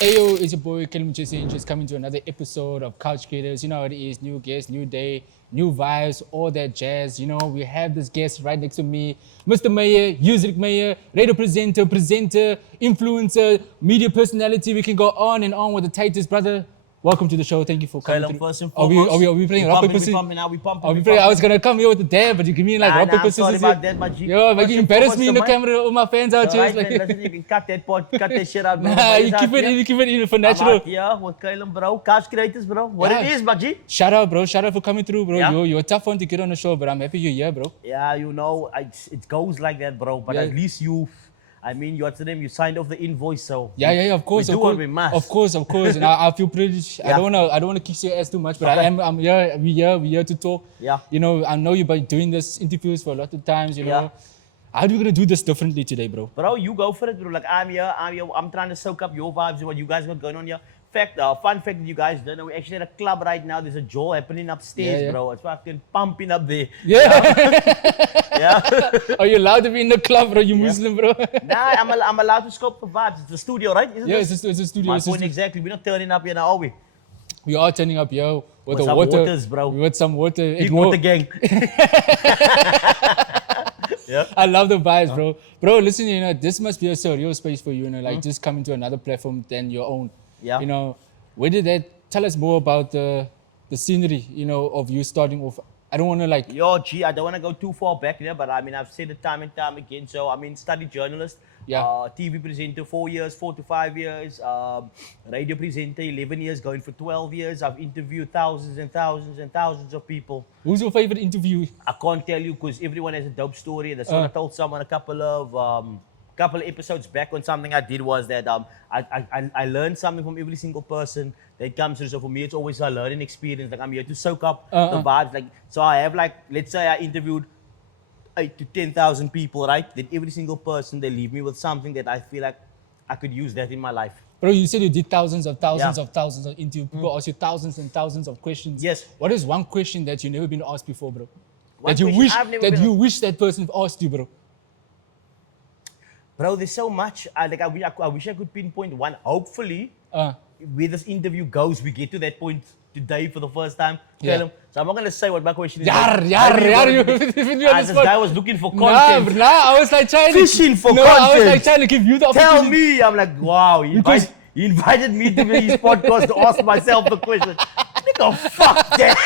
Ayo, it's your boy Kelly just coming to another episode of Couch Creators. You know how it is, new guest, new day, new vibes, all that jazz. You know, we have this guest right next to me, Mr. Meyer, Yuzriq Meyer, radio presenter, influencer, media personality. We can go on and on with the tightest brother. Welcome to the show. Thank you for coming. Kyle, first and Are we playing rock, paper, scissors? We pumping. Are we playing? I was gonna come here with the dab, but you give me like rock, paper, scissors. I'm sorry about that, but Yo, but you embarrass me in the camera, all my fans out here. Right, man, listen, you can cut that shit out, bro. Nah, you keep it in for natural. Yeah, with Kyle, bro. Couch Creators, bro. What it is, Baji. Shout out, bro. Shout out for coming through, bro. Yeah. You're a tough one to get on the show, but I'm happy you're here, bro. Yeah, you know, it goes like that, bro. But at least you signed off the invoice, so yeah, of course, we do what we must. Of course, and I feel privileged. Yeah. I don't wanna kiss your ass too much, but okay. I'm here. We're here to talk. Yeah. You know, I know you've been doing this interviews for a lot of times. You know, how are you gonna do this differently today, bro? Bro, you go for it, bro. Like I'm here. I'm trying to soak up your vibes and what you guys got going on here. Fun fact that you guys don't know, we actually at a club right now. There's a jaw happening upstairs, bro. It's fucking pumping up there. Yeah. Are you allowed to be in the club, bro? You Muslim, bro? Nah, I'm allowed to scope for vibes. It's a studio, right? Isn't it's a studio. My point exactly. We're not turning up here now, are we? We are turning up, yo. With the some water. Waters, bro. With some water. Big water gang. Yeah. I love the vibes, bro. Bro, listen, you know, this must be a surreal space for you, you know, like just coming to another platform than your own. Yeah. You know, where did that tell us more about the scenery, you know, of you starting off? I don't want to like... Yo, G, I don't want to go too far back there, but I mean, I've said it time and time again. So, I mean, studied journalist, TV presenter, 4 to 5 years, radio presenter, 11 years, going for 12 years. I've interviewed thousands and thousands and thousands of people. Who's your favorite interview? I can't tell you because everyone has a dope story. That's what I told someone a couple of episodes back on something I did was that I learned something from every single person that comes through. So for me, it's always a learning experience. Like I'm here to soak up the vibes. Like so, I have like, let's say I interviewed 8 to 10,000 people, right? Then every single person they leave me with something that I feel like I could use that in my life. Bro, you said you did thousands of interviews. People ask you thousands and thousands of questions. Yes. What is one question that you've never been asked before, bro? One that you wish that person asked you, bro? Bro, there's so much. I wish I could pinpoint one. Hopefully, where this interview goes, we get to that point today for the first time. So I'm not gonna say what my question is. This guy was looking for content. Nah, I was like trying fishing for content. I was like trying to give you the opportunity. Tell me, I'm like, wow. He invited me to his podcast to ask myself the question. Nigga, fuck that.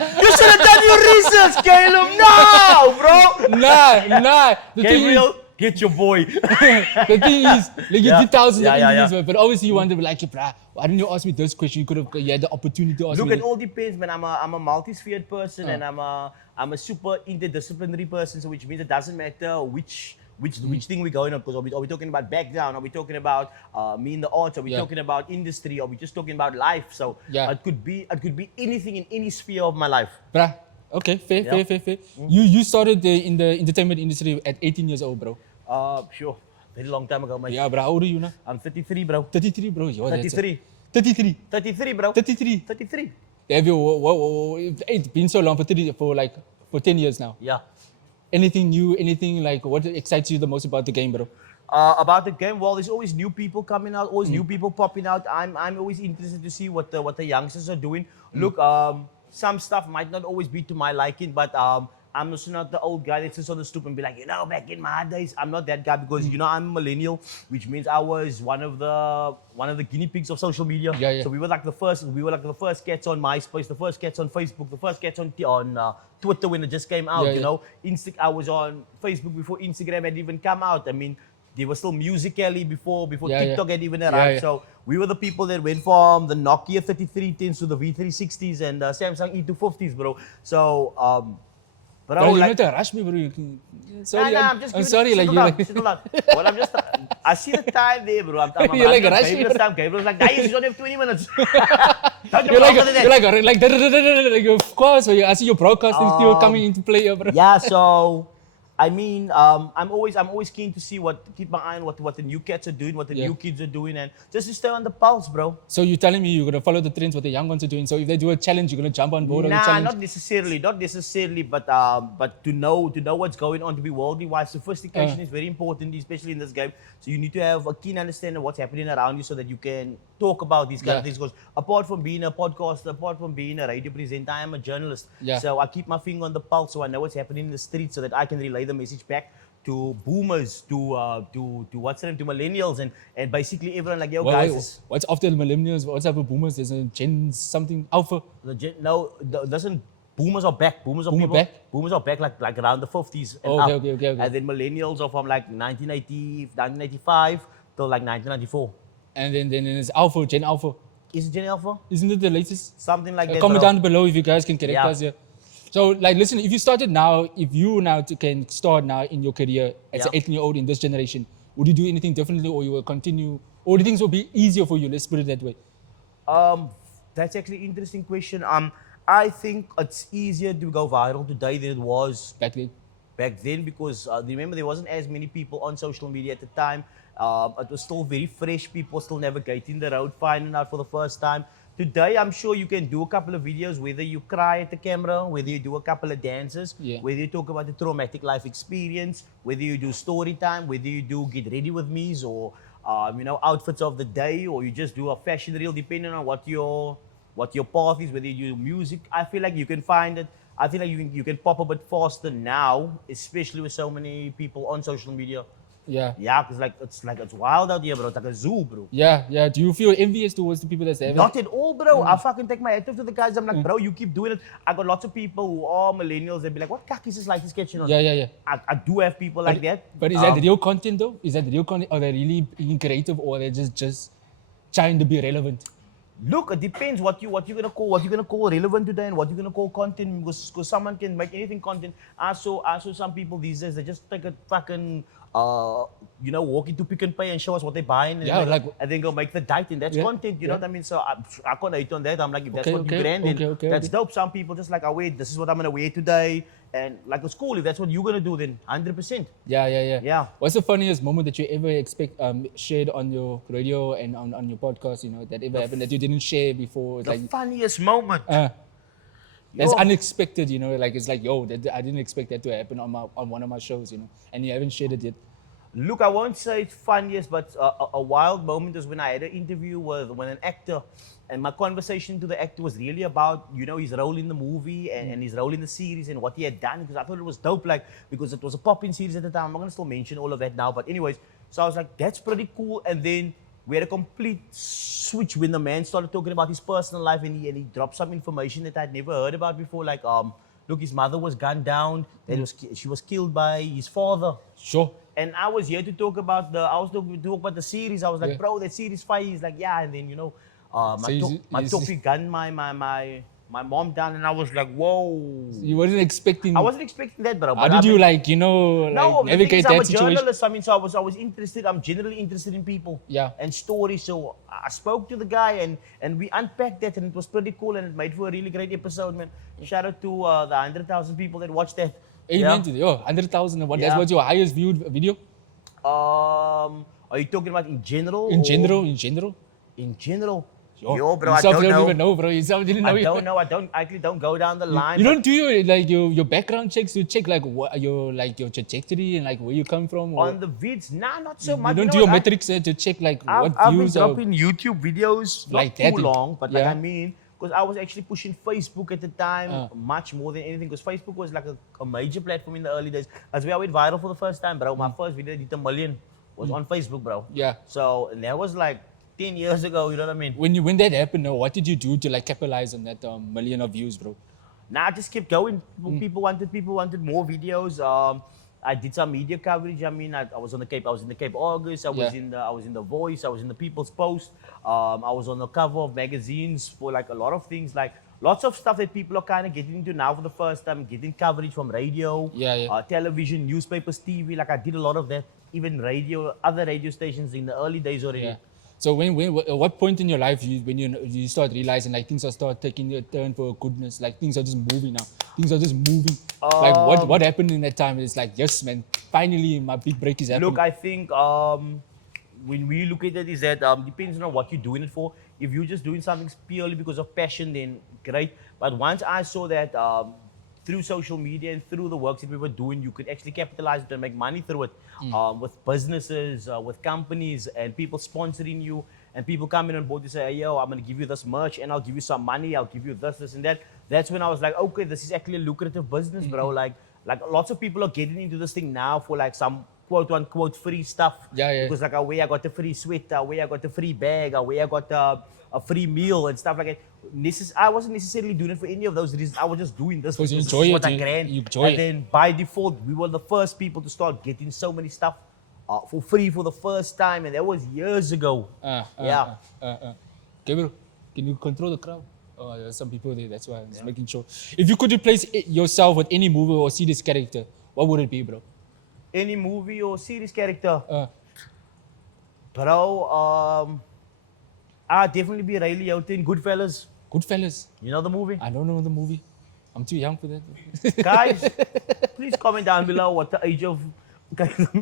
You should have done your research, Caleb. No, bro. Nah. Gabriel, get your boy. The thing is, like you did thousands of interviews, but obviously you wanted to be like, bruh, why didn't you ask me this question? You could have had the opportunity to ask me. Look, it all depends, man. I'm a multi-sphered person and I'm a super interdisciplinary person, so which means it doesn't matter which thing we're going on, because are we talking about background? Are we talking about me in the arts? Are we talking about industry? Are we just talking about life? So it could be anything in any sphere of my life. Bruh. Okay, fair. You started in the entertainment industry at 18 years old, bro. Sure. Very long time ago, mate. Yeah, bro. How old are you now? I'm 33, bro. 33, bro. Yo, 33. 33, bro. 33. Have you? It's been so long for 10 years now. Yeah. Anything new? Anything like what excites you the most about the game, bro? About the game, well, there's always new people coming out, always new people popping out. I'm always interested to see what the youngsters are doing. Look, some stuff might not always be to my liking, but I'm also not the old guy that sits on the stoop and be like, you know, back in my days. I'm not that guy because you know I'm a millennial, which means I was one of the guinea pigs of social media. Yeah. So we were like the first cats on MySpace, the first cats on Facebook, the first cats on Twitter when it just came out. You know, I was on Facebook before Instagram had even come out. I mean, there was still Musical.ly before TikTok had even arrived. So we were the people that went from the Nokia 3310s to the V360s and Samsung E250s, bro. So, bro, you need to rush me, bro. Sorry, I'm sorry. Well, I see the time there, bro. You're like rushing. Gabriel's like, guys, you don't have 20 minutes. You're like, of course. I see your broadcasting still coming into play, bro. Yeah, so I mean, I'm always keen to see keep my eye on what the new cats are doing, what the Yeah. new kids are doing, and just to stay on the pulse, bro. So you're telling me you're gonna follow the trends what the young ones are doing. So if they do a challenge, you're gonna jump on board on the Nah, challenge. not necessarily, but to know what's going on, to be worldly wise, sophistication is very important, especially in this game. So you need to have a keen understanding of what's happening around you, so that you can talk about these kind of Yeah. things. Because apart from being a podcaster, apart from being a radio presenter, I am a journalist. Yeah. So I keep my finger on the pulse, so I know what's happening in the streets, so that I can relay the message back to boomers, to what's the name, to millennials, and basically everyone like, yo, guys, What's after the millennials? What's after boomers? There's a Gen something alpha. no, doesn't boomers are back. Boomers are Boomer people. back? Boomers are back like around the 50s and Oh, up. okay. And then millennials are from like 1985 till like 1994. And then there's alpha, Gen alpha. Is it Gen Alpha? Isn't it the latest? Something like that. Comment bro. down below if you guys can correct Yeah. us here. So, like, listen, if you started now, if you now can start now in your career as an Yeah. 18-year-old in this generation, would you do anything differently, or you will continue, or do things will be easier for you? Let's put it that way. That's actually an interesting question. I think it's easier to go viral today than it was Back then. back then, because remember, there wasn't as many people on social media at the time. It was still very fresh. People still navigating the road, finding out for the first time. Today, I'm sure you can do a couple of videos, whether you cry at the camera, whether you do a couple of dances, Yeah. whether you talk about the traumatic life experience, whether you do story time, whether you do get ready with me's, or outfits of the day, or you just do a fashion reel, depending on what your path is, whether you do music. I feel like you can find it. I feel like you can pop a bit faster now, especially with so many people on social media. Yeah. Yeah, because it's wild out here, bro. It's like a zoo, bro. Yeah. Do you feel envious towards the people that have Not at all, bro. I fucking take my hat off to the guys. I'm like, bro, you keep doing it. I got lots of people who are millennials. They'll be like, what cuck is this like this catching on? Yeah. I do have people like that. But is that real content though? Is that real content? Are they really being creative, or are they just trying to be relevant? Look, it depends what you're gonna call relevant today and what you're gonna call content, because someone can make anything content. I saw some people these days, they just take a fucking walk into Pick and Pay and show us what they're buying, and, Yeah, and then go make the date, and that's Yeah, content. You know yeah. what I mean? So I can't hate on that. I'm like, if that's Okay, what you okay, brand in, okay, that's okay. dope. Some people just like, this is what I'm gonna wear today, and like it's cool if that's what you're gonna do. Then 100%. Yeah. Yeah. What's the funniest moment that you ever shared on your radio and on your podcast? You know, that ever happened that you didn't share before? It's The like funniest moment. that's Yo. unexpected. You know, like it's like I didn't expect that to happen on one of my shows. You know, and you haven't shared it yet. Look, I won't say it's funniest, but a wild moment was when I had an interview with an actor, and my conversation to the actor was really about, his role in the movie and his role in the series and what he had done, because I thought it was dope, like, because it was a popping series at the time. I'm not going to still mention all of that now, but anyways, so I was like, that's pretty cool. And then we had a complete switch when the man started talking about his personal life, and he dropped some information that I'd never heard about before, like, look, his mother was gunned down, that she was killed by his father. Sure. And I was here to talk about the series. I was like, Yeah. bro, that series fire. He's like, yeah. And then, my So he's- toffee gunned my mom down, and I was like, whoa. You wasn't expecting. I wasn't expecting that, bro. How but did I you mean- no, No, the thing navigate is, I'm a that situation? journalist. I mean, so I was interested. I'm generally interested in people, Yeah. and stories. So I spoke to the guy, and we unpacked that, and it was pretty cool, and it made for a really great episode, man. Shout out to the 100,000 people that watched that. Amen to 100,000. That's Yeah. what your highest viewed video? Are you talking about in general? In or- general? In general. Yo, Yo, bro, I yourself don't don't know. even know, bro. Yourself didn't know. I don't know. I actually don't go down the line. You don't do your background checks. You check like what your trajectory and like where you come from. Or on the vids. Nah, not so you much. don't know do your what, metrics to check like what I've been views are. dropping YouTube videos not Like too that, long, but like yeah. I mean, because I was actually pushing Facebook at the time much more than anything, because Facebook was like a major platform in the early days. That's where I went viral for the first time, bro. My first video did 1 million was on Facebook, bro. Yeah. So and that was like 10 years ago. You know what I mean? When that happened, what did you do to like capitalize on that million of views, bro? Nah, I just kept going. People wanted more videos. I did some media coverage. I mean, I was on the Cape. I was in the Cape August. I was in the Voice. I was in the People's Post. I was on the cover of magazines for like a lot of things, like lots of stuff that people are kind of getting into now for the first time, getting coverage from radio, television, newspapers, TV. Like I did a lot of that, even radio, other radio stations in the early days already. Yeah. So at what point in your life when you start realizing like things are start taking a turn for goodness, like things are just moving now, things are just moving. Like what happened in that time? It's like, yes, man, finally my big break is happening. Look, I think when we look at it, is that depends on what you're doing it for. If you're just doing something purely because of passion, then great. But once I saw that through social media and through the works that we were doing, you could actually capitalize it and make money through it with businesses, with companies, and people sponsoring you, and people coming on board to say, hey, yo, I'm going to give you this merch and I'll give you some money, I'll give you this, and that. That's when I was like, okay, this is actually a lucrative business, bro. Like lots of people are getting into this thing now for like some quote unquote free stuff. Yeah. Because like away I got the free sweater, away I got the free bag, away I got a free meal and stuff like that. I wasn't necessarily doing it for any of those reasons. I was just doing this Because you this enjoy is it, what I you can. enjoy And it. then by default, we were the first people to start getting so many stuff for free for the first time, and that was years ago. Yeah. Okay, bro, can you control the crowd? Oh, there's some people there, that's why I'm just making sure. If you could replace yourself with any movie or series character, what would it be, bro? Any movie or series character, Uh, bro. I'd definitely be Ray Liotta in Goodfellas. Goodfellas. You know the movie? I don't know the movie. I'm too young for that. Guys, please comment down below what the age of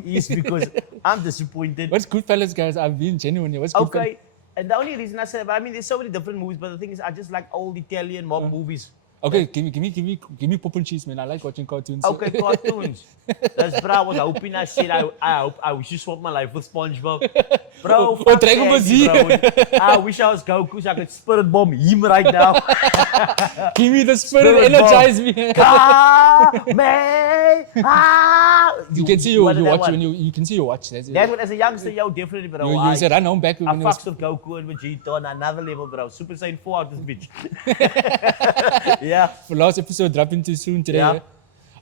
is, because I'm disappointed. What's Goodfellas, guys? I'm being genuine here. What's Goodfellas? Okay, and the only reason I said, I mean, there's so many different movies, but the thing is, I just like old Italian mob movies. Okay, give me pop and cheese, man. I like watching cartoons. Okay, cartoons. That's bro. I was hoping I said I wish you swap my life with SpongeBob. Bro, fuck Dragon Ball Sandy, Z. bro. I wish I was Goku so I could spirit bomb him right now. Give me the spirit, Spirit energize me. You can see you What is that watch one? when you can see you watch. That's it. That one, as a youngster, yo, definitely, bro. You used to run home back I when it was. fucks with Goku and Vegeta on another level, bro. Super Saiyan 4 out this bitch. Yeah. For last episode dropping too soon today.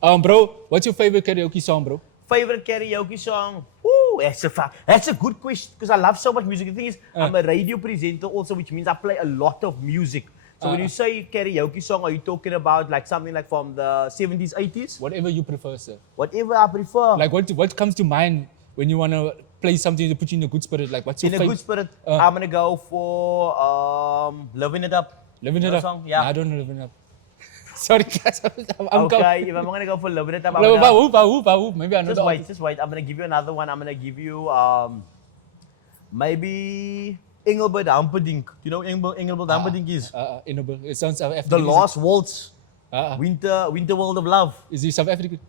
Yeah. Bro, what's your favorite karaoke song, bro? Favorite karaoke song? Ooh, that's a good question, because I love so much music. The thing is, I'm a radio presenter also, which means I play a lot of music. So when you say karaoke song, are you talking about like something like from the 70s, 80s? Whatever you prefer, sir. Whatever I prefer. Like what comes to mind when you wanna play something to put you in a good spirit? Like what's your In a favorite? good spirit, I'm gonna go for Living It Up. Living You It know Up. the song? Yeah. Nah, I don't know Living It Up. Sorry, guys. I'm Okay, if I'm gonna go for Living It Up, I'm No, gonna, whoop. Maybe I know the artist. just wait. I'm gonna give you another one. I'm gonna give you maybe Engelbert Humperdinck. Do you know Engelbert Humperdinck is? Ennoble. It sounds South The African. Last Waltz. Uh, Winter World of Love. is he South African?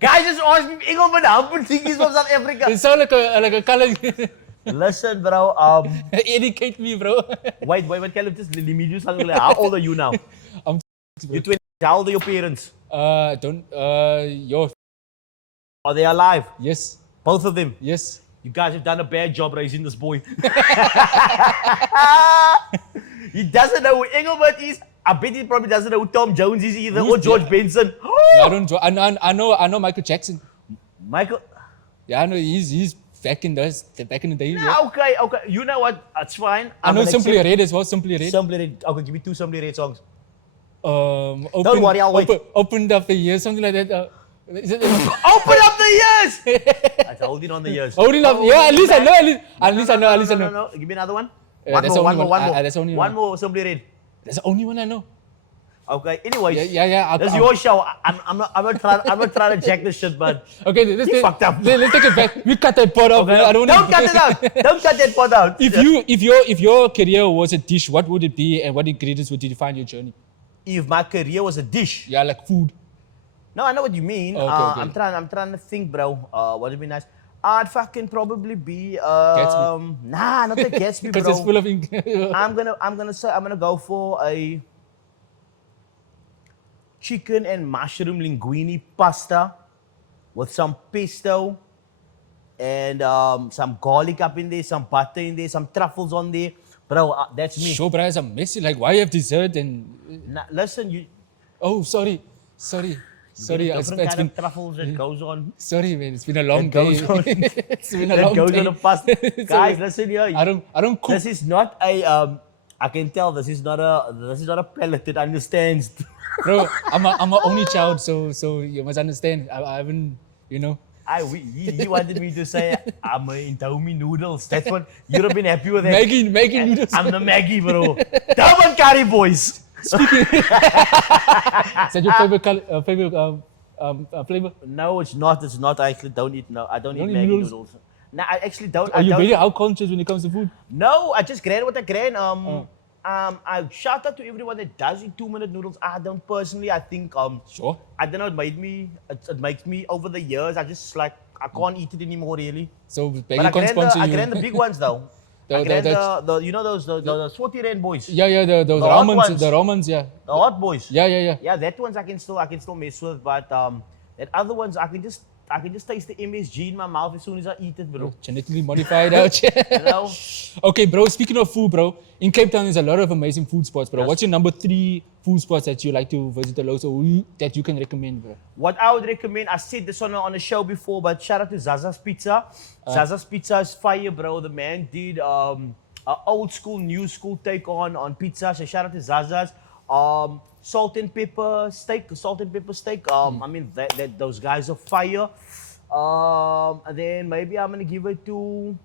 Guys, just asked me if Engelbert Humperdinck is from South Africa. It sounds like a color. Listen, bro. Educate me, bro. Wait. Caleb, just let me do something. How old are you now? I'm You're 20. How old are your parents? your Are they alive? yes, Both of them. yes. You guys have done a bad job raising this boy. He doesn't know who Engelbert is. I bet he probably doesn't know who Tom Jones is either, Who's or George the- Benson. I don't. I know Michael Jackson. Michael. Yeah, I know he's back in the day. Yeah. Yeah, okay. You know what? That's fine. I know gonna Simply accept- Red as well. Simply Red. Simply Red. Okay, give me 2 Simply Red songs. Open, worry, I'll wait. Opened up the year, something like that. Is it, Open up the years! That's holding on the years. holding up. Yeah, at least I know. At least I know. No. Give me another one. That's the one only more. one. That's the only One one. more, Simply Red. That's the only one I know. Okay, anyways. Yeah. That's your show. I'm not trying to jack this shit, but Okay, let's fucked up. Let's take it back. We cut that part off. okay, I don't don't cut it out. Don't cut that part out. If your career was a dish, what would it be, and what ingredients would you define your journey? If my career was a dish. Yeah, like food. No, I know what you mean. Okay. I'm trying to think, bro. What would be nice? I'd fucking probably be Gatsby. Nah, not the Gatsby, Because bro. it's full of I'm gonna go for a chicken and mushroom linguine pasta with some pesto and some garlic up in there, some butter in there, some truffles on there. Bro, that's me. Show Brian some messy. Like, why you have dessert and Nah, listen, you oh, sorry. get a It's different kind been of truffles that goes on. sorry, man. It's been a long That day. goes on. It's been a That long goes day. on a pasta. Sorry. Guys, listen here. I don't cook. This is not a I can tell this is not a palate that understands. Bro, I'm a only child, so you must understand. I haven't, He wanted me to say I'm a Indomie noodles. That's what you'd have been happy with that. Maggie noodles. I'm the Maggie, bro. Dumb and curry boys. Is that your favorite flavor? No, it's not. It's not. I actually don't eat. No, I don't eat Don't eat Maggie noodles? noodles. No, I actually don't. Are I you don't. very health conscious when it comes to food? No, I just gran what I gran. Oh. I shout out to everyone that does eat 2-minute noodles. I don't personally. I think Sure. I don't know. It makes me over the years. I just like I can't eat it anymore really. So But Maggie can't sponsor I you. gran the big ones though. I gran the you know those the Swati Rain boys. Yeah, those The hot ramens, ones. the ramens, yeah. The hot boys. Yeah. Yeah, that ones I can still mess with, but that other ones I can just taste the MSG in my mouth as soon as I eat it, bro. Genetically modified out. You know? Okay, bro, speaking of food, bro, in Cape Town there's a lot of amazing food spots, bro. Yes. What's your number 3 food spots that you like to visit the most or that you can recommend, bro? What I would recommend, I said this on a show before, but shout out to Zaza's Pizza. Zaza's Pizza is fire, bro. The man did an old school, new school take on pizza. So shout out to Zaza's. Salt and pepper steak. I mean, those guys are fire. And then maybe I'm gonna give it to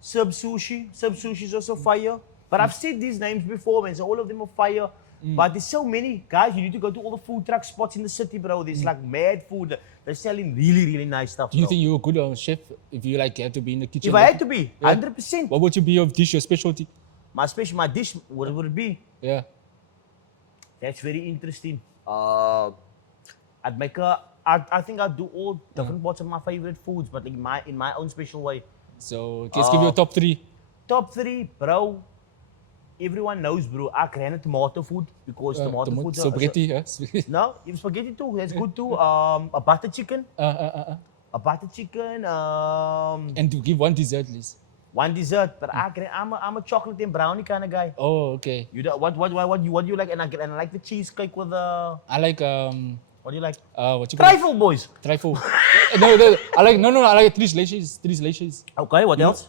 Sub Sushi. Sub Sushi is also fire. But I've said these names before, man. So all of them are fire. But there's so many guys. You need to go to all the food truck spots in the city, bro. There's like mad food. They're selling really, really nice stuff. Do you bro. think you're a good chef if you like have to be in the kitchen? If I had to be, Yeah. 100%. What would you be your dish, your specialty? My dish, what would it be? Yeah. That's very interesting. I'd make I think I'd do all different parts of my favorite foods, but like in my own special way. So let's give you a top 3. Top 3, bro. Everyone knows, bro. I can tomato food because tomato food. Spaghetti, huh? No, even spaghetti too. That's good too. A butter chicken. A butter chicken. And to give one dessert list. One dessert, but I'm a chocolate and brownie kind of guy. Oh, okay. You do, what do you like? And I like the cheesecake with the. I like What do you like? what you call it? Trifle boys. Trifle. no, I like three laces. Okay, what else?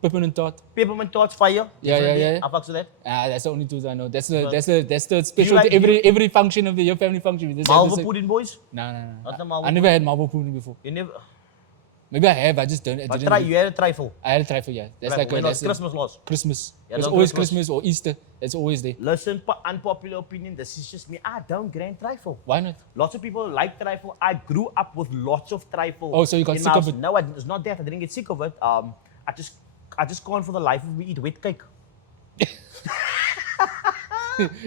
Peppermint tart. Peppermint tarts, fire. Yeah. I fucks with that. That's the only two I know. That's the special like- to every function of your family function. This Malva pudding boys. No. Not the Malva I never had marble pudding before. You never. Maybe I have. I just don't. But try. You had a trifle. I had a trifle. Yeah, that's like When that's was Christmas lost? Christmas. Yeah, It's no, always Christmas. Christmas or Easter. It's always there. Listen, unpopular opinion. This is just me. I don't grant trifle. Why not? Lots of people like trifle. I grew up with lots of trifle. Oh, so you got in sick my of house. it? No, it's not that. I didn't get sick of it. I just can't for the life of me eat wet cake.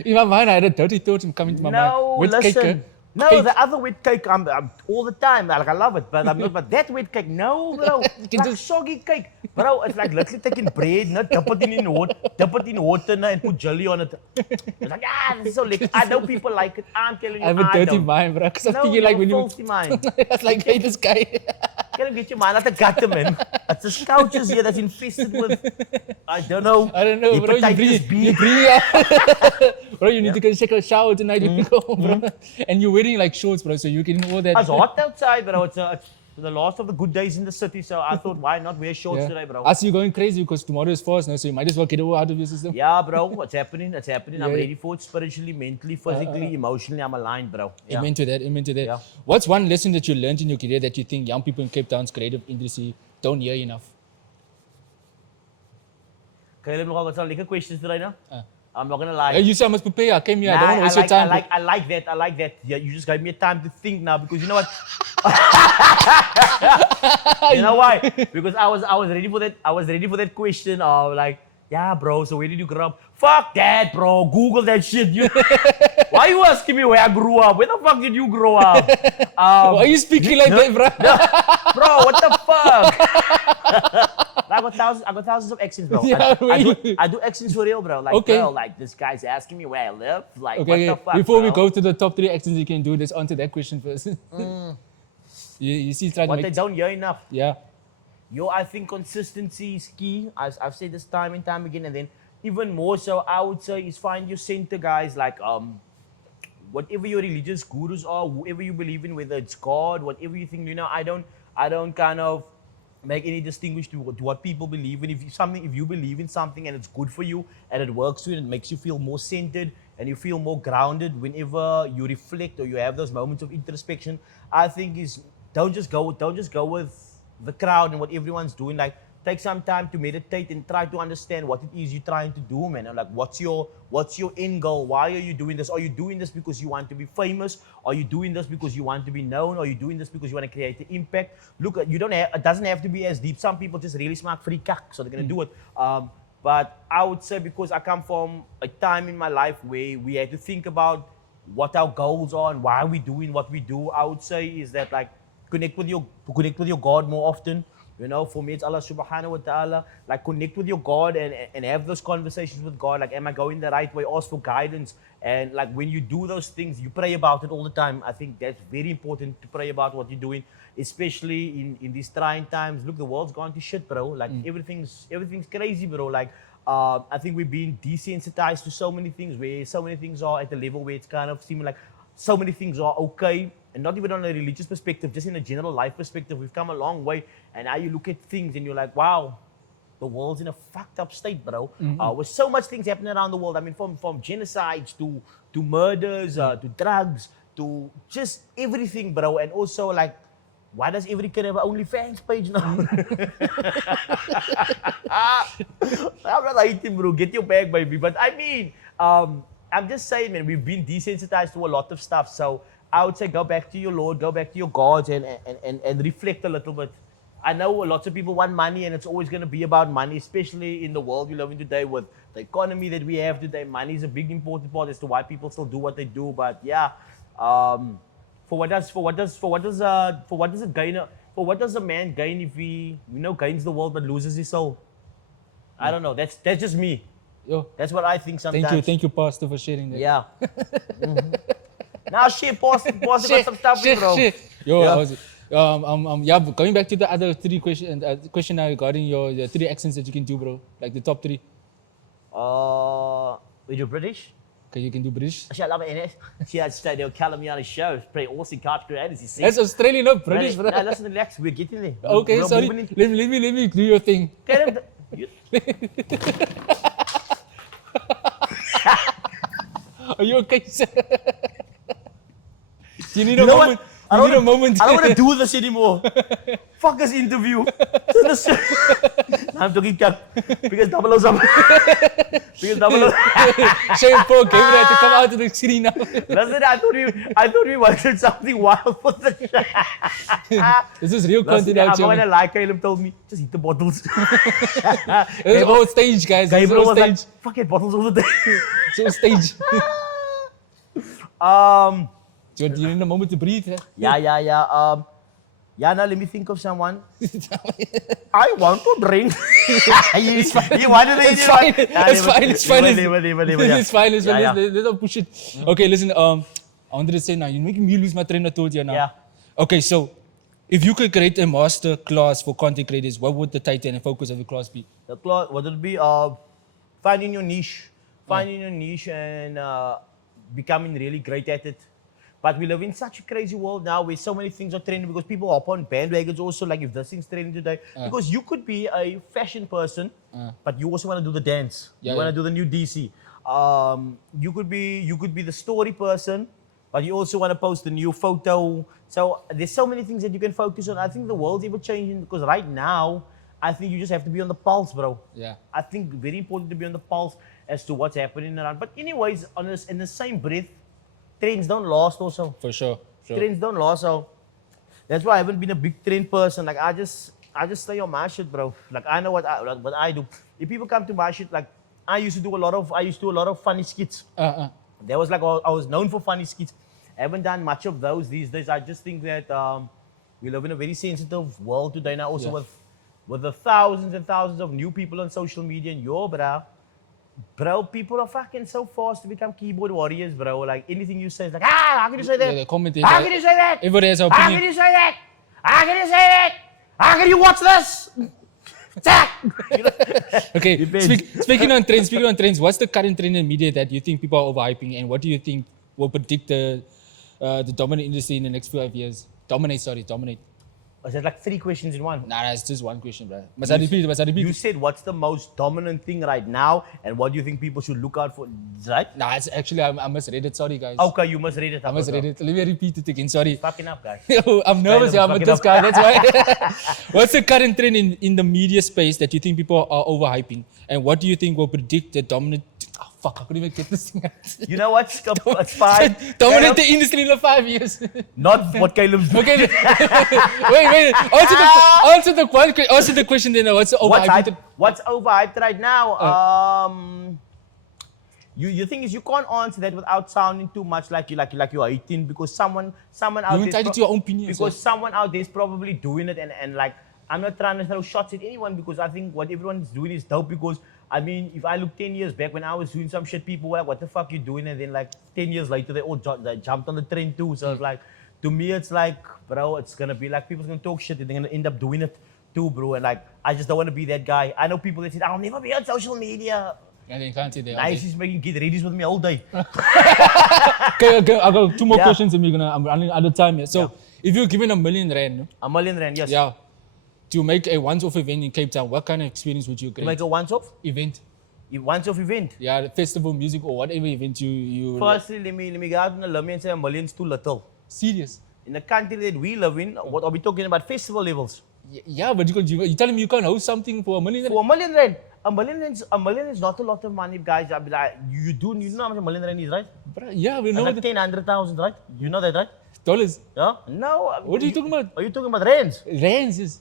In my mind, I had a dirty thought coming to my No, mind. With listen. cake. No, Cake. the other wet cake, I'm all the time. Like I love it, but I'm not. But that wet cake, no, bro. can Like just- soggy cake, bro. It's like literally taking bread, not dip it in water, and put jelly on it. It's like this is so lick. I know people like it. I'm telling you, I have a dirty don't. mind, bro. Because I'm No, thinking like when you. filthy mind. I was like, hey, this guy. Can you get your mind out the gutter, man? It's just couches here that's infested with, I don't know. I don't know, bro. Hepatitis B. You breathe out. Bro, you need to go take a shower tonight when you go home, bro. And you're wearing like shorts, bro, so you can all that. It's hot outside, bro. It's the last of the good days in the city, so I thought, why not wear shorts Yeah. today, bro? I see you going crazy because tomorrow is fast now, so you might as well get it all out of your system. Yeah, bro. What's happening? It's happening. I'm Yeah. ready for it spiritually, mentally, physically, emotionally. I'm aligned, bro. Yeah. Amen to that, amen to that. Yeah. What's one lesson that you learned in your career that you think young people in Cape Town's creative industry don't hear enough? Caleb, nog got some lekker questions today, no? I'm not gonna lie. Hey, you say I must prepare. I came here. I don't want to waste your time. I like that. I like that. Yeah, you just gave me a time to think now because you know what? You know why? Because I was ready for that. I was ready for that question of like, yeah, bro. So where did you grow up? Fuck that, bro. Google that shit. Why you asking me where I grew up? Where the fuck did you grow up? Why are you speaking like that, bro? Bro, what the fuck? I got thousands of accents, bro. Yeah, I do accents for real, bro. Like, Okay. bro, like this guy's asking me where I live. Like, Okay, what the fuck, before we bro? go to the top 3 accents you can do, let's answer that question first. you see, try to What they make. don't hear enough. Yeah. Yo, I think consistency is key. I've said this time and time again, and then even more so, I would say is find your center, guys. Like whatever your religious gurus are, whoever you believe in, whether it's God, whatever you think. You know, I don't kind of make any distinguish to what people believe in. If you believe in something and it's good for you and it works for you and it makes you feel more centered and you feel more grounded whenever you reflect or you have those moments of introspection, I think is don't just go with the crowd and what everyone's doing. Like, take some time to meditate and try to understand what it is you're trying to do, man. And like, what's your end goal? Why are you doing this? Are you doing this because you want to be famous? Are you doing this because you want to be known? Are you doing this because you want to create an impact? Look, you don't have, it doesn't have to be as deep. Some people just really smack free kak, so they're gonna do it. But I would say, because I come from a time in my life where we had to think about what our goals are and why we're doing what we do, I would say is that, like, connect with your God more often. You know, for me, it's Allah subhanahu wa ta'ala. Like, connect with your God and have those conversations with God. Like, am I going the right way? Ask for guidance. And like, when you do those things, you pray about it all the time. I think that's very important, to pray about what you're doing, especially in these trying times. Look, the world's gone to shit, bro. Like, everything's crazy, bro. Like, I think we're being desensitized to so many things, where so many things are at a level where it's kind of seeming like so many things are okay. And not even on a religious perspective, just in a general life perspective, we've come a long way. And now you look at things and you're like, wow, the world's in a fucked up state, bro. With so much things happening around the world. I mean, from genocides to murders, to drugs, to just everything, bro. And also, like, why does every kid have an OnlyFans page now? I'm not hating, bro. Get your bag, baby. But I mean, I'm just saying, man, we've been desensitized to a lot of stuff. So I would say, go back to your Lord, go back to your gods, and reflect a little bit. I know lots of people want money, and it's always going to be about money, especially in the world we live in today with the economy that we have today. Money is a big important part as to why people still do what they do. But yeah, for what does a man gain if he gains the world but loses his soul? I don't know. That's just me. Yo, that's what I think sometimes. Thank you, Pastor, for sharing that. Yeah. Now shit, Pastor got some stuff, bro. Yo, Yeah. Going back to the other three question now regarding the three accents that you can do, bro. Like the top three. We do British. Okay, you can do British. Actually, I love it in it. She had to stay there, Callum me on his show. It's pretty awesome, Couch Creators, you see. That's Australian, not British, bro. No, listen, relax. We're getting there. Okay, we're sorry. Let me do your thing. Are you okay, sir? Do you need a moment? I You need a moment. don't want to do this anymore. Fuck this interview. I'm talking cut. Because 007. Because 007. Shame for Gabriel to come out of the city now. Listen, I thought we wanted something wild for the show. This is real content out here. When I like Caleb told me, just eat the bottles. This is all stage, guys. This is Gabriel all was like, stage. fuck it, bottles all the day. It's all stage. Do you need a moment to breathe? Eh? Yeah. Yeah, now let me think of someone. I want to drink. It's fine. You want to drink? It's fine. It's fine. Yeah. Let's not push it. Okay, listen. I wanted to say now, you're making me lose my train of thought here now. Yeah. Okay, so if you could create a master class for content creators, what would the title and focus of the class be? The class, what would be finding your niche. Finding your niche and becoming really great at it. But we live in such a crazy world now where so many things are trending because people hop on bandwagons also, like if this thing's trending today. Because you could be a fashion person, but you also want to do the dance. You want to do the new DC. You could be the story person, but you also want to post the new photo. So there's so many things that you can focus on. I think the world's ever changing because right now, I think you just have to be on the pulse, bro. Yeah. I think very important to be on the pulse as to what's happening around. But anyways, in the same breath, trends don't last also. For sure. Trends don't last, so that's why I haven't been a big trend person. Like I just stay on my shit, bro. Like I know what I do. If people come to my shit, like I used to do a lot of funny skits. That was like I was known for funny skits. I haven't done much of those these days. I just think that we live in a very sensitive world today now. Also with the thousands and thousands of new people on social media, and bro, people are fucking so fast to become keyboard warriors, bro. Like anything you say is like, how can you say that? Yeah, they comment it. How can you say that? Everybody has an How opinion. can you say that? How can you say that? How can you watch this? Okay, speaking on trends, what's the current trend in media that you think people are overhyping, and what do you think will predict the dominant industry in the next 5 years? Dominate. Is that like 3 questions in one? Nah, it's just one question, bro. Must I repeat? Must I repeat? You said what's the most dominant thing right now, and what do you think people should look out for? Right? Nah, it's actually I must read it. Sorry, guys. Okay, you must read it. I must read it. Let me repeat it again. Sorry. Fucking up, guys. I'm nervous. Yeah, I'm with this guy. That's why. What's the current trend in the media space that you think people are overhyping, and what do you think will predict the dominant? Oh, fuck! I couldn't even get this thing out. You know what? It's fine. Dominate the industry in the 5 years. Not what Caleb's doing. Okay. wait. Answer the question then. What's the overhyped? What's overhyped right now? You think is you can't answer that without sounding too much like you're 18 because someone out You're entitled to your own opinion. because someone out there is probably doing it and like I'm not trying to throw shots at anyone because I think what everyone's doing is dope because I mean if I look 10 years back when I was doing some shit people were like what the fuck you doing and then like 10 years later they all they jumped on the trend too so it's like to me it's like bro it's gonna be like people's gonna talk shit and they're gonna end up doing it too bro and like I just don't want to be that guy. I know people that say I'll never be on social media. And then can't say that. Nice, he's making get ready with me all day. Okay, I got 2 more Yeah. questions and I'm running out of time here. So, if you're given R1 million, no? $1 million, yes. Yeah, to make a once-off event in Cape Town, what kind of experience would you create? To make a once-off? Event. A once-off event? Yeah, the festival, music, or whatever event you Firstly, let me go out on a limb and say $1 million's too little. Serious? In the country that we live in, what are we talking about? Festival levels. Yeah, but you're telling me you can't host something for R1 million? For $1 million, $1 million is not a lot of money, guys. I mean, like, you know how much $1 million is, right? But yeah, we know Like that. 10,000, right? You know that, right? Dollars. Yeah? No. What are you talking about? Are you talking about rands? Rands is.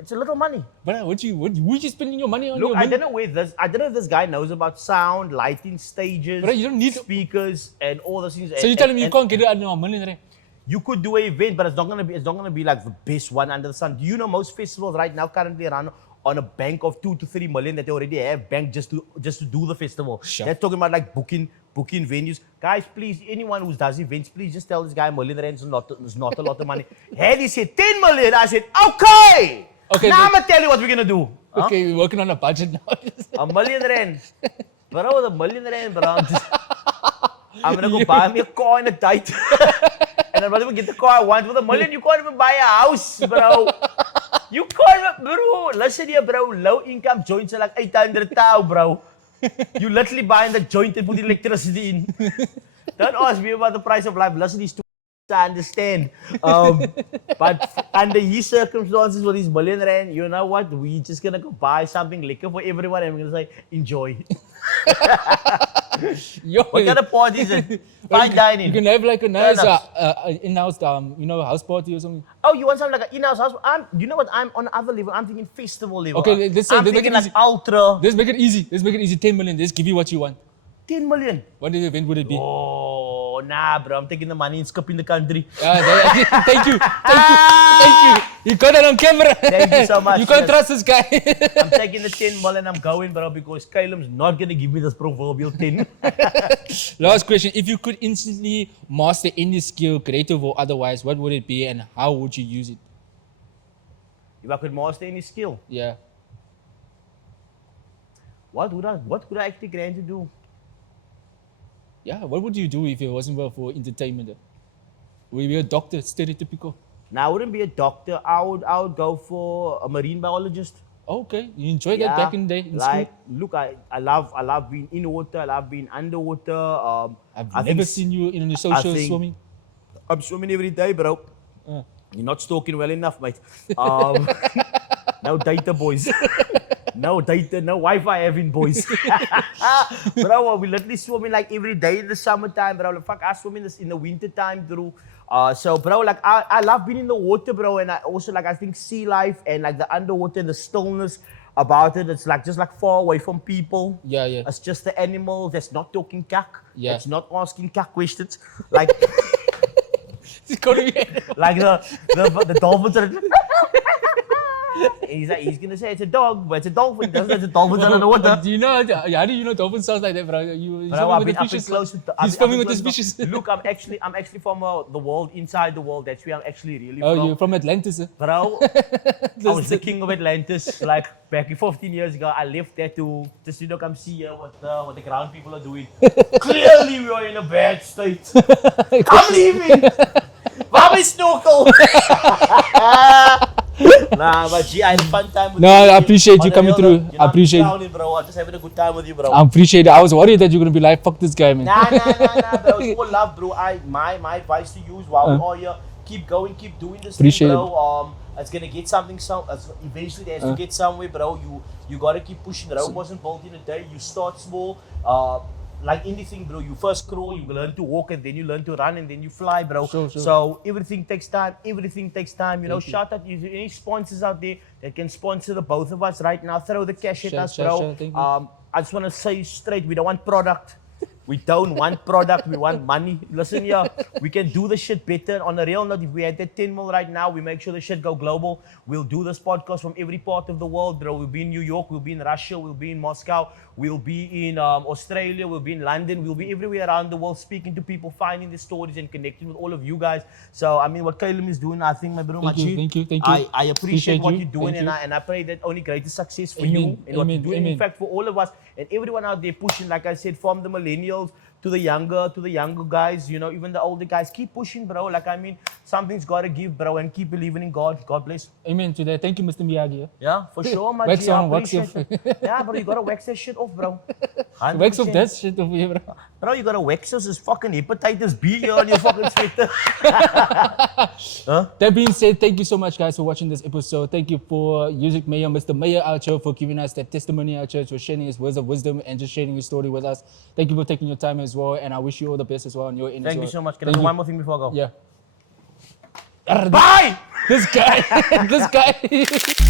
It's a little money. But what you spending your money on? Look, your I money? don't know I don't know if this guy knows about sound, lighting, stages, Bro, you don't need speakers, and all those things. So you're telling me you can't get it under R1 million, right? You could do an event, but it's not gonna be like the best one under the sun. Do you know most festivals right now currently run on a bank of 2 to 3 million that they already have banked just to do the festival? Sure. They're talking about like booking venues. Guys, please, anyone who does events, please just tell this guy $1 million is not a lot of money. Had he said 10 million, I said, okay. Okay, now but- I'm gonna tell you what we're gonna do. Huh? Okay, we're working on a budget now. $1 million. Bro, the $1 million, bro. I'm gonna go buy me a car and a date. And I'm not even get the car I want. With $1 million, you can't even buy a house, bro. You can't even, bro. Listen here, bro. Low income joints are like 800 tau, bro. You literally buying the joint and put electricity in. Don't ask me about the price of life. Listen, these two I understand. But under his circumstances with his $1 million, you know what? We just gonna go buy something liquor for everyone and we're gonna say, enjoy. Yo, What kind of party is it? Fine dining. You can have like a nice Turn-ups. in-house, house party or something. Oh, you want something like an in-house house? You know what? I'm on the other level. I'm thinking festival level. Okay, let's say- I'm let's make thinking it like easy. ultra. Let's make it easy. 10 million. Let's give you what you want. 10 million. What event would it be? Oh, nah, bro. I'm taking the money and skipping the country. Thank you. You got it on camera. Thank you so much. You can't Yes. trust this guy. I'm taking the 10 million. I'm going, bro, because Caleb's not going to give me this proverbial 10. Last question. If you could instantly master any skill, creative or otherwise, what would it be and how would you use it? If I could master any skill, Yeah. what could I actually get to do? Yeah, what would you do if it wasn't for entertainment? Would you be a doctor, stereotypical? Now, I wouldn't be a doctor. I would go for a marine biologist. Okay, you enjoyed that back in the day in like, school? look, I love being in water. I love being underwater. I've I never think seen you in the social think- swimming. I'm swimming every day, bro. Uh, You're not stalking well enough, mate. No data, boys. No data, no Wi-Fi having, boys. Bro, we literally swimming like every day in the summertime, bro. Like, fuck, I swim in the winter time through. So, bro, like I love being in the water, bro, and I also like I think sea life and like the underwater and the stillness about it. It's like just like far away from people. yeah. It's just the animal that's not talking cack. Yeah. It's not asking cack questions. Like. It's gonna be Like the dolphins are. He's gonna say it's a dog, but it's a dolphin. It's a dolphin under the water. Do you know? How do you know dolphin sounds like that, bro? You're Bro, I've swimming with been the fishes. close with He's swimming with his fishes. Look, I'm actually from the world, inside the world. That's where I'm actually really Oh, from. you're from Atlantis. Bro, I was the king of Atlantis. Like back 15 years ago, I left there to just come see what the ground people are doing. Clearly, we are in a bad state. I'm leaving. Bye, snorkel. Nah, but G, I had a fun time with No, you. I appreciate you On the coming real through. though, I appreciate- I'm drowning, bro. I'm just having a good time with you, bro. I appreciate it. I was worried that you're gonna be like, fuck this guy, man. Nah, bro. It's all love, bro. My advice to you is while we are here, keep going, keep doing this Appreciate thing, bro. It's gonna get something. Eventually, it has to get somewhere, bro. You gotta keep pushing. Rome wasn't built in a day. You start small. Like anything, bro. You first crawl, you learn to walk, and then you learn to run, and then you fly, bro. Sure. So everything takes time. Everything takes time. You know, shout out to any sponsors out there that can sponsor the both of us right now. Throw the cash at us, bro. Sure. Thank you. I just want to say straight, we don't want product. We don't want product, we want money. Listen here, we can do the shit better. On a real note, if we had that 10 mil right now, we make sure the shit go global. We'll do this podcast from every part of the world, bro. We'll be in New York, we'll be in Russia, we'll be in Moscow, we'll be in Australia, we'll be in London, we'll be everywhere around the world speaking to people, finding the stories and connecting with all of you guys. So, I mean, what Caleb is doing, I think, my bro, Thank you. I appreciate what you. you're doing, Thank you. and I pray that only greater success for Amen. you and what you're Amen. doing. Amen. In fact, for all of us and everyone out there pushing, like I said, from the millennials to the younger guys, you know, even the older guys, keep pushing, bro. Like, I mean, something's got to give, bro, and keep believing in God. God bless. Amen to that. Thank you, Mr. Miyagi. Yeah, for sure, my Wax G, I on, wax appreciate off. it. Yeah, bro, you got to wax that shit off, bro. Wax off 100%. that shit over here, bro. Bro, you got to wax us as fucking hepatitis B here on your fucking sweater. That being said, thank you so much, guys, for watching this episode. Thank you for Yuzriq Meyer, Mr. Meyer out here, for giving us that testimony out here, for sharing his words of wisdom and just sharing his story with us. Thank you for taking your time as well, and I wish you all the best as well on your end. Thank as well. you so much. Can I Thank do you. one more thing before I go? Yeah. Bye! This guy.